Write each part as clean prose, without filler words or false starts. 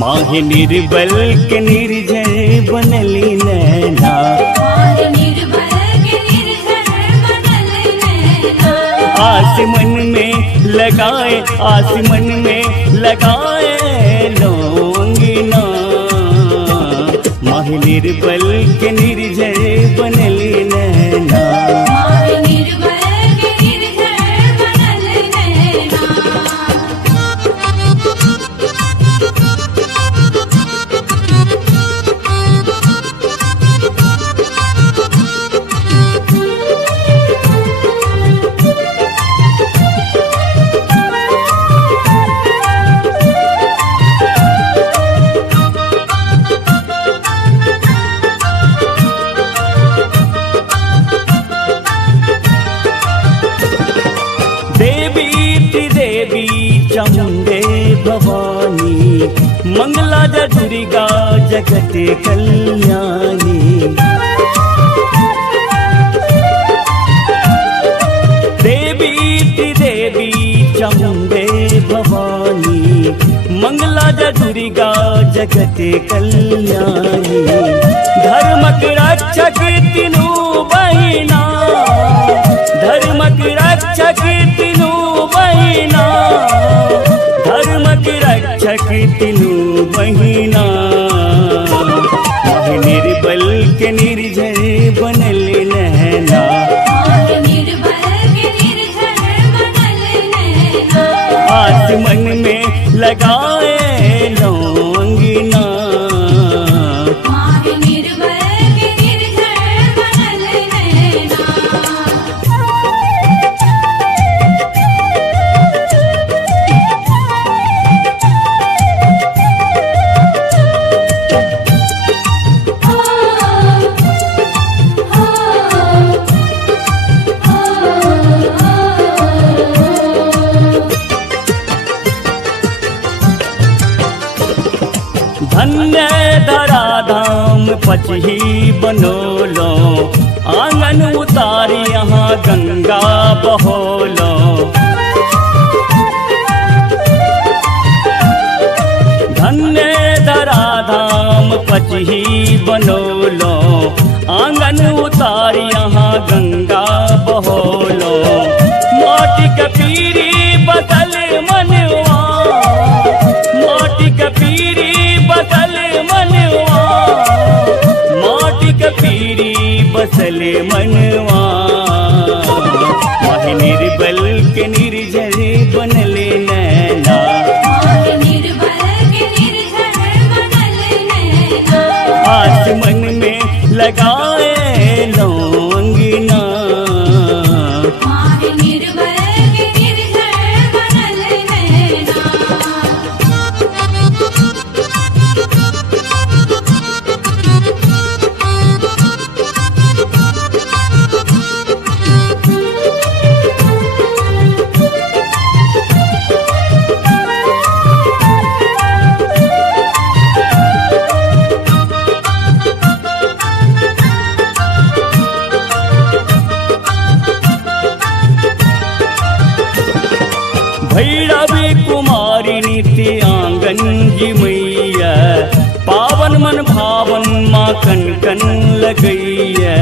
माहे निर्बल के निर्जर बनली नैना, आसमन में लगाए आसमन में लगाए लौंगिना, माहे निर्बल के निर्जर बनली नैना। चामुंडे भवानी मंगला दुर्गा जगत कल्याणी, देवी देवी चामुंडे भवानी मंगला दुर्गा जगत कल्याणी, धर्मक रक्षक तीनू बहिना, धर्मक रक्षक तीनू बहिना, धर्मक रक्षक तीनू बहिना, माहे निर्बल के निर्जर बनल नैना, आसमन में लगाए लौंगिना, धन्य धरा धाम पचही बनोलो, आंगन उतारी यहाँ गंगा बहोलो, धन्य धरा धाम पचही बनोलो, आंगन उतारी यहाँ गंगा बहोलो, माटी कपीरी बदल मनवा, माटी कपीरी बसल मनवा, माटी कपीरी बसल मनवा, माहे निर्बल के निर्जर बनले नैना, आसमन में लगाए लौंगिना, भैरवी कुमारी नीति आंगन जी मैया, पावन मन भावन माँ कन कन लगैया,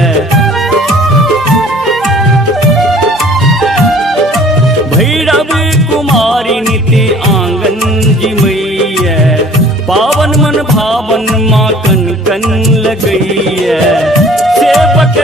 भैरवी कुमारी नीति आंगन जी मैया, पावन मन भावन माँ कन कन लगैया, सेवक